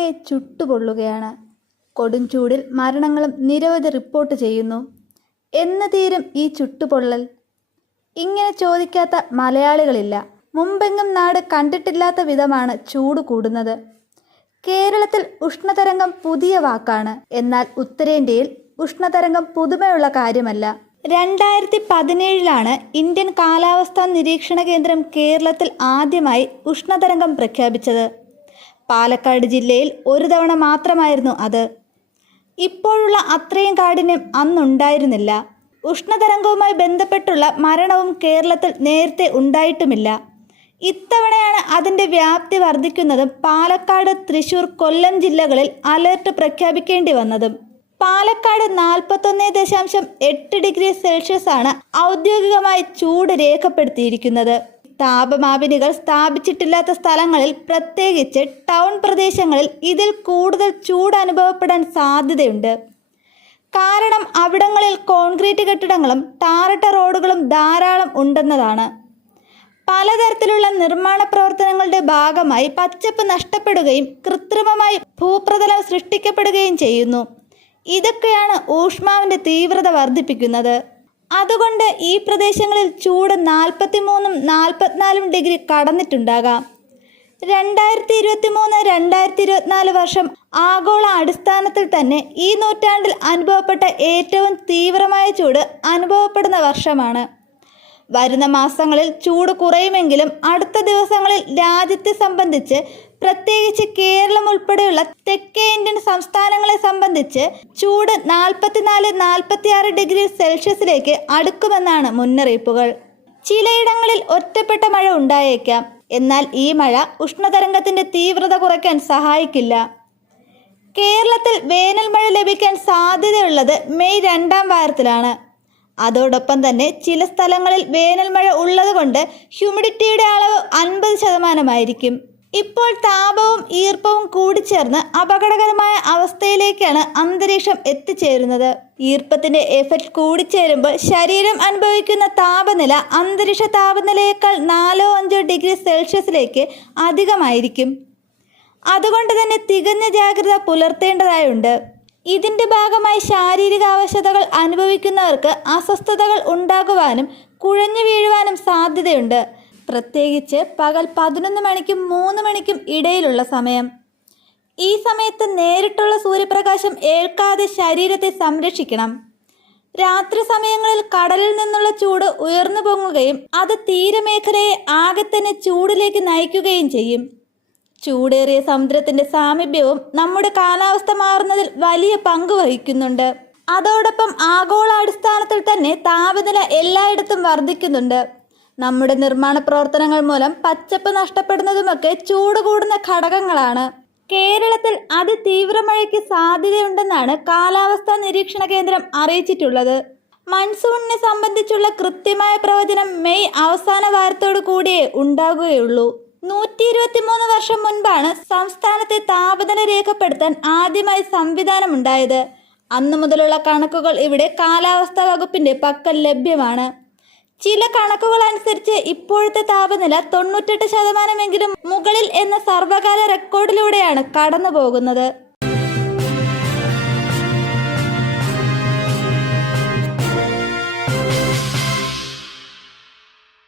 രാജ്യമാകെ ചുട്ടുപൊള്ളുകയാണ്. കൊടും ചൂടിൽ മരണങ്ങളും നിരവധി റിപ്പോർട്ട് ചെയ്യുന്നു. എന്ന് തീരും ഈ ചുട്ടുപൊള്ളൽ? ഇങ്ങനെ ചോദിക്കാത്ത മലയാളികളില്ല. മുമ്പെങ്ങും നാട് കണ്ടിട്ടില്ലാത്ത വിധമാണ് ചൂട് കൂടുന്നത്. കേരളത്തിൽ ഉഷ്ണതരംഗം പുതിയ വാക്കാണ്. എന്നാൽ ഉത്തരേന്ത്യയിൽ ഉഷ്ണതരംഗം പുതുമയുള്ള കാര്യമല്ല. 2017 ഇന്ത്യൻ കാലാവസ്ഥാ നിരീക്ഷണ കേന്ദ്രം കേരളത്തിൽ ആദ്യമായി ഉഷ്ണതരംഗം പ്രഖ്യാപിച്ചത്. പാലക്കാട് ജില്ലയിൽ ഒരു തവണ മാത്രമായിരുന്നു അത്. ഇപ്പോഴുള്ള അത്രയും കാഠിന്യം അന്നുണ്ടായിരുന്നില്ല. ഉഷ്ണതരംഗവുമായി ബന്ധപ്പെട്ടുള്ള മരണവും കേരളത്തിൽ നേരത്തെ ഉണ്ടായിട്ടുമില്ല. ഇത്തവണയാണ് അതിൻ്റെ വ്യാപ്തി വർദ്ധിക്കുന്നതും പാലക്കാട്, തൃശൂർ, കൊല്ലം ജില്ലകളിൽ അലർട്ട് പ്രഖ്യാപിക്കേണ്ടി വന്നതും. പാലക്കാട് 41.8 ഡിഗ്രി സെൽഷ്യസ് ആണ് ഔദ്യോഗികമായി ചൂട് രേഖപ്പെടുത്തിയിരിക്കുന്നത്. താപമാപിനികൾ സ്ഥാപിച്ചിട്ടില്ലാത്ത സ്ഥലങ്ങളിൽ, പ്രത്യേകിച്ച് ടൗൺ പ്രദേശങ്ങളിൽ ഇതിൽ കൂടുതൽ ചൂട് അനുഭവപ്പെടാൻ സാധ്യതയുണ്ട്. കാരണം അവിടങ്ങളിൽ കോൺക്രീറ്റ് കെട്ടിടങ്ങളും ടാറിട്ട റോഡുകളും ധാരാളം ഉണ്ടെന്നതാണ്. പലതരത്തിലുള്ള നിർമ്മാണ പ്രവർത്തനങ്ങളുടെ ഭാഗമായി പച്ചപ്പ് നഷ്ടപ്പെടുകയും കൃത്രിമമായി ഭൂപ്രതലം സൃഷ്ടിക്കപ്പെടുകയും ചെയ്യുന്നു. ഇതൊക്കെയാണ് ഊഷ്മാവിൻ്റെ തീവ്രത വർദ്ധിപ്പിക്കുന്നത്. അതുകൊണ്ട് ഈ പ്രദേശങ്ങളിൽ ചൂട് 43 44 ഡിഗ്രി കടന്നിട്ടുണ്ടാകാം. 2023-2024 വർഷം ആഗോള അടിസ്ഥാനത്തിൽ തന്നെ ഈ നൂറ്റാണ്ടിൽ അനുഭവപ്പെട്ട ഏറ്റവും തീവ്രമായ ചൂട് അനുഭവപ്പെടുന്ന വർഷമാണ്. വരുന്ന മാസങ്ങളിൽ ചൂട് കുറയുമെങ്കിലും അടുത്ത ദിവസങ്ങളിൽ രാജ്യത്തെ സംബന്ധിച്ച്, പ്രത്യേകിച്ച് കേരളം ഉൾപ്പെടെയുള്ള തെക്കേ ഇന്ത്യൻ സംസ്ഥാനങ്ങളെ സംബന്ധിച്ച് ചൂട് 44-46 ഡിഗ്രി സെൽഷ്യസിലേക്ക് അടുക്കുമെന്നാണ് മുന്നറിയിപ്പുകൾ. ചിലയിടങ്ങളിൽ ഒറ്റപ്പെട്ട മഴ ഉണ്ടായേക്കാം. എന്നാൽ ഈ മഴ ഉഷ്ണതരംഗത്തിൻ്റെ തീവ്രത കുറയ്ക്കാൻ സഹായിക്കില്ല. കേരളത്തിൽ വേനൽ മഴ ലഭിക്കാൻ സാധ്യതയുള്ളത് മെയ് 2ാം വാരത്തിലാണ്. അതോടൊപ്പം തന്നെ ചില സ്ഥലങ്ങളിൽ വേനൽ മഴ ഉള്ളതുകൊണ്ട് ഹ്യൂമിഡിറ്റിയുടെ അളവ് 50% ഇപ്പോൾ താപവും ഈർപ്പവും കൂടിച്ചേർന്ന് അപകടകരമായ അവസ്ഥയിലേക്കാണ് അന്തരീക്ഷം എത്തിച്ചേരുന്നത്. ഈർപ്പത്തിന്റെ എഫക്റ്റ് കൂടിച്ചേരുമ്പോൾ ശരീരം അനുഭവിക്കുന്ന താപനില അന്തരീക്ഷ താപനിലയേക്കാൾ 4-5 ഡിഗ്രി സെൽഷ്യസിലേക്ക് അധികമായിരിക്കും. അതുകൊണ്ട് തന്നെ തികഞ്ഞ ജാഗ്രത പുലർത്തേണ്ടതായുണ്ട്. ഇതിൻ്റെ ഭാഗമായി ശാരീരിക അവശതകൾ അനുഭവിക്കുന്നവർക്ക് അസ്വസ്ഥതകൾ ഉണ്ടാകുവാനും കുഴഞ്ഞു വീഴുവാനും സാധ്യതയുണ്ട്. പ്രത്യേകിച്ച് പകൽ 11 മണിക്കും 3 മണിക്കും ഇടയിലുള്ള സമയം. ഈ സമയത്ത് നേരിട്ടുള്ള സൂര്യപ്രകാശം ഏൽക്കാതെ ശരീരത്തെ സംരക്ഷിക്കണം. രാത്രി സമയങ്ങളിൽ കടലിൽ നിന്നുള്ള ചൂട് ഉയർന്നു പൊങ്ങുകയും അത് തീരമേഖലയെ ആകെ തന്നെ ചൂടിലേക്ക് നയിക്കുകയും ചെയ്യും. ചൂടേറിയ സമുദ്രത്തിൻ്റെ സാമീപ്യവും നമ്മുടെ കാലാവസ്ഥ മാറുന്നതിൽ വലിയ പങ്ക് വഹിക്കുന്നുണ്ട്. അതോടൊപ്പം ആഗോളാടിസ്ഥാനത്തിൽ തന്നെ താപനില എല്ലായിടത്തും വർദ്ധിക്കുന്നുണ്ട്. നമ്മുടെ നിർമ്മാണ പ്രവർത്തനങ്ങൾ മൂലം പച്ചപ്പ് നഷ്ടപ്പെടുന്നതുമൊക്കെ ചൂട് കൂടുന്ന ഘടകങ്ങളാണ്. കേരളത്തിൽ അതിതീവ്ര മഴയ്ക്ക് സാധ്യതയുണ്ടെന്നാണ് കാലാവസ്ഥാ നിരീക്ഷണ കേന്ദ്രം അറിയിച്ചിട്ടുള്ളത്. മൺസൂണിനെ സംബന്ധിച്ചുള്ള കൃത്യമായ പ്രവചനം മെയ് അവസാന വാരത്തോടു കൂടിയേ ഉണ്ടാകുകയുള്ളൂ. 123 വർഷം മുൻപാണ് സംസ്ഥാനത്തെ താപനില രേഖപ്പെടുത്താൻ ആദ്യമായി സംവിധാനമുണ്ടായത്. അന്നു മുതലുള്ള കണക്കുകൾ ഇവിടെ കാലാവസ്ഥാ വകുപ്പിന്റെ പക്കൽ ലഭ്യമാണ്. ചില കണക്കുകൾ അനുസരിച്ച് ഇപ്പോഴത്തെ താപനില 98% മുകളിൽ എന്ന സർവകാല റെക്കോർഡിലൂടെയാണ് കടന്നു പോകുന്നത്.